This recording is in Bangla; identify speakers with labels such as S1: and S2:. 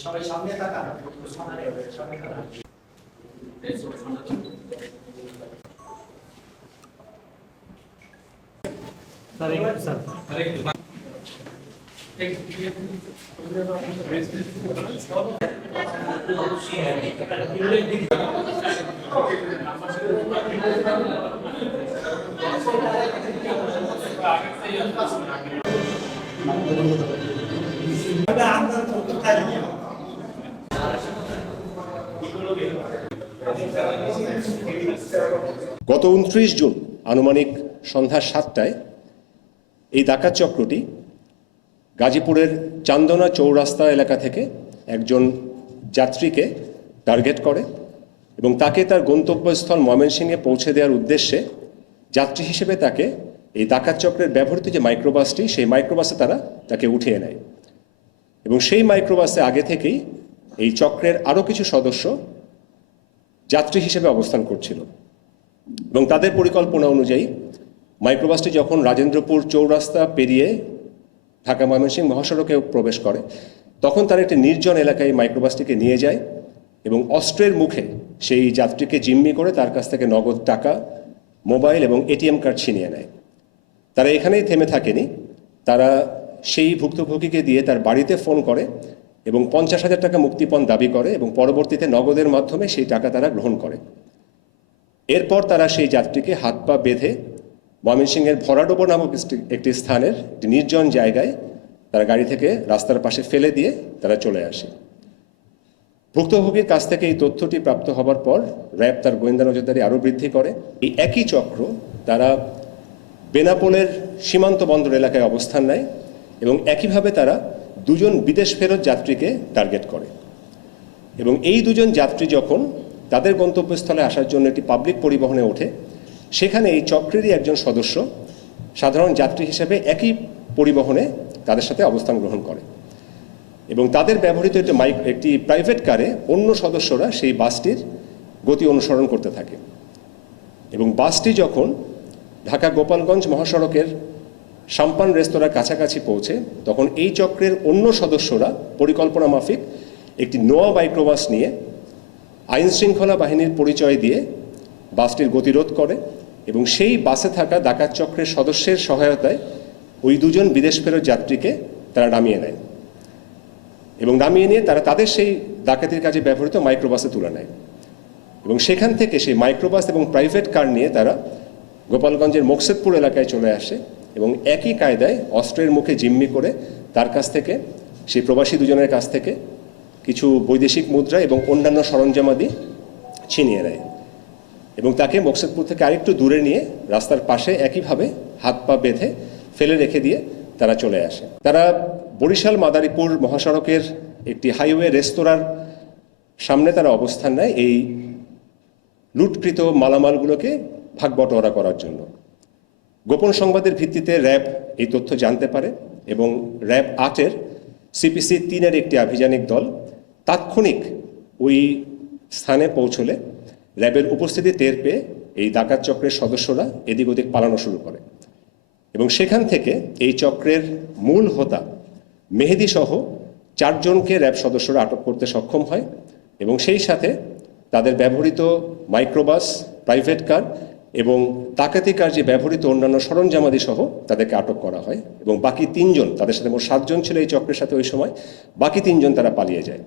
S1: সবাই সামনে থাকা সামনে থাকা স্যার স্যার স্যার
S2: গত উনত্রিশ জুন, আনুমানিক সন্ধ্যা সাতটায় এই ডাকাত চক্রটি গাজীপুরের চান্দনা চৌরাস্তা এলাকা থেকে একজন যাত্রীকে টার্গেট করে এবং তাকে তার গন্তব্যস্থল ময়মনসিংহে পৌঁছে দেওয়ার উদ্দেশ্যে যাত্রী হিসেবে তাকে এই ডাকাত চক্রের ব্যবহৃত যে মাইক্রোবাসটি, সেই মাইক্রোবাসে তারা তাকে উঠিয়ে নেয়। এবং সেই মাইক্রোবাসে আগে থেকেই এই চক্রের আরও কিছু সদস্য যাত্রী হিসেবে অবস্থান করছিল। এবং তাদের পরিকল্পনা অনুযায়ী মাইক্রোবাসটি যখন রাজেন্দ্রপুর চৌরাস্তা পেরিয়ে ঢাকা ময়মনসিংহ মহাসড়কে প্রবেশ করে তখন তারা একটি নির্জন এলাকায় মাইক্রোবাসটিকে নিয়ে যায় এবং অস্ত্রের মুখে সেই যাত্রীকে জিম্মি করে তার কাছ থেকে নগদ টাকা, মোবাইল এবং এটিএম কার্ড ছিনিয়ে নেয়। তারা এখানেই থেমে থাকেনি। তারা সেই ভুক্তভোগীকে দিয়ে তার বাড়িতে ফোন করে এবং পঞ্চাশ হাজার টাকা মুক্তিপণ দাবি করে এবং পরবর্তীতে নগদের মাধ্যমে সেই টাকা তারা গ্রহণ করে। এরপর তারা সেই যাত্রীকে হাত পা বেঁধে ময়মনসিংহের ভরাডোবো নামক একটি- স্থানের একটি নির্জন জায়গায় তারা গাড়ি থেকে রাস্তার পাশে ফেলে দিয়ে তারা চলে আসে। ভুক্তভোগীর কাছ থেকে এই তথ্যটি প্রাপ্ত হবার পর র্যাব তার গোয়েন্দা নজরদারি আরও বৃদ্ধি করে। এই একই চক্র তারা বেনাপোলের সীমান্ত বন্দর এলাকায় অবস্থান নেয় এবং একইভাবে তারা দুজন বিদেশ ফেরত যাত্রীকে টার্গেট করে। এবং এই দুজন যাত্রী যখন তাদের গন্তব্যস্থলে আসার জন্য একটি পাবলিক পরিবহনে ওঠে, সেখানে এই চক্রেরই একজন সদস্য সাধারণ যাত্রী হিসেবে একই পরিবহনে তাদের সাথে অবস্থান গ্রহণ করে। এবং তাদের ব্যবহৃত একটি মাইক, একটি প্রাইভেট কারে অন্য সদস্যরা সেই বাসটির গতি অনুসরণ করতে থাকে। এবং বাসটি যখন ঢাকা গোপালগঞ্জ মহাসড়কের সাম্পান রেস্তোরাঁর কাছাকাছি পৌঁছে, তখন এই চক্রের অন্য সদস্যরা পরিকল্পনা মাফিক একটি নোয়া মাইক্রোবাস নিয়ে আইন শৃঙ্খলা বাহিনীর পরিচয় দিয়ে বাসটির গতিরোধ করে এবং সেই বাসে থাকা ডাকাত চক্রের সদস্যের সহায়তায় ওই দুজন বিদেশ ফেরত যাত্রীকে তারা নামিয়ে নেয়। এবং নামিয়ে নিয়ে তারা তাদের সেই ডাকাতির কাজে ব্যবহৃত মাইক্রোবাসে তুলে নেয়। এবং সেখান থেকে সেই মাইক্রোবাস এবং প্রাইভেট কার নিয়ে তারা গোপালগঞ্জের মোকসেদপুর এলাকায় চলে আসে এবং একই কায়দায় অস্ত্রের মুখে জিম্মি করে তার কাছ থেকে, সেই প্রবাসী দুজনের কাছ থেকে কিছু বৈদেশিক মুদ্রা এবং অন্যান্য সরঞ্জামাদি ছিনিয়ে নেয়। এবং তাকে মোকসেদপুর থেকে আরেকটু দূরে নিয়ে রাস্তার পাশে একইভাবে হাত পা বেঁধে ফেলে রেখে দিয়ে তারা চলে আসে। তারা বরিশাল মাদারীপুর মহাসড়কের একটি হাইওয়ে রেস্তোরাঁর সামনে তারা অবস্থান নেয় এই লুটকৃত মালামালগুলোকে ভাগ বটোয়ারা করার জন্য। গোপন সংবাদের ভিত্তিতে র্যাব এই তথ্য জানতে পারে এবং র্যাব আটের সিপিসি তিনের একটি আভিযানিক দল তাৎক্ষণিক ওই স্থানে পৌঁছলে র্যাবের উপস্থিতি টের পেয়ে এই ডাকাত চক্রের সদস্যরা এদিক ওদিক পালানো শুরু করে। এবং সেখান থেকে এই চক্রের মূল হোতা মেহেদি সহ চারজনকে র্যাব সদস্যরা আটক করতে সক্ষম হয় এবং সেই সাথে তাদের ব্যবহৃত মাইক্রোবাস, প্রাইভেট কার এবং ডাকাতি কার্যে ব্যবহৃত অন্যান্য সরঞ্জামাদি সহ তাদেরকে আটক করা হয় এবং বাকি তিনজন, তাদের সাথে মোট সাতজন ছিল এই চক্রের সাথে ওই সময়, বাকি তিনজন তারা পালিয়ে যায়।